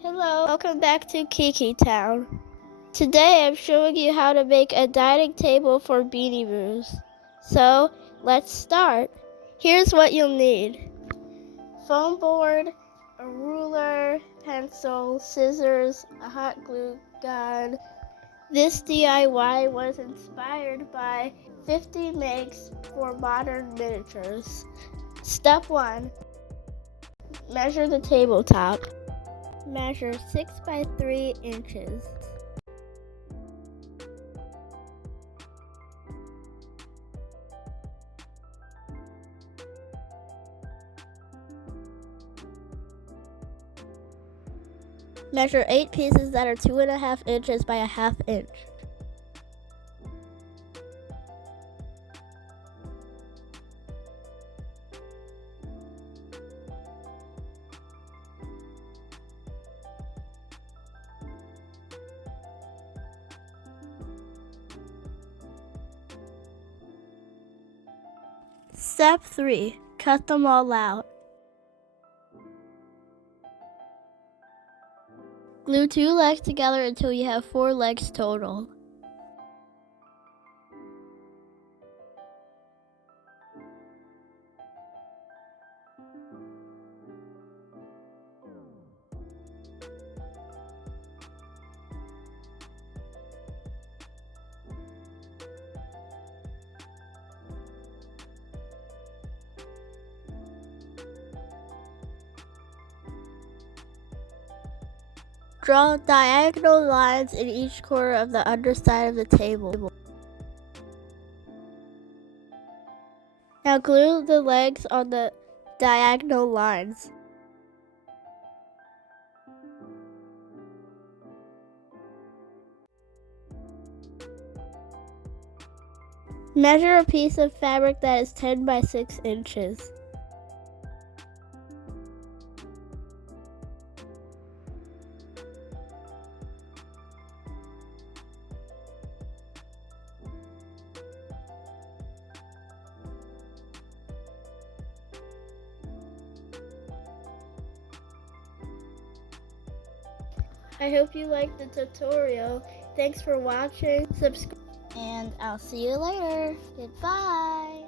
Hello, welcome back to Kiki Town. Today I'm showing you how to make a dining table for Beanie Boos. So, let's start. Here's what you'll need. Foam board, a ruler, pencil, scissors, a hot glue gun. This DIY was inspired by 50 makes for modern miniatures. Step 1. Measure the tabletop. Measure 6 by 3 inches. Measure 8 pieces that are 2.5 inches by 1/2 inch. Step 3. Cut them all out. Glue 2 legs together until you have 4 legs total. Draw diagonal lines in each corner of the underside of the table. Now glue the legs on the diagonal lines. Measure a piece of fabric that is 10 by 6 inches. I hope you liked the tutorial. Thanks for watching. Subscribe, and I'll see you later. Goodbye.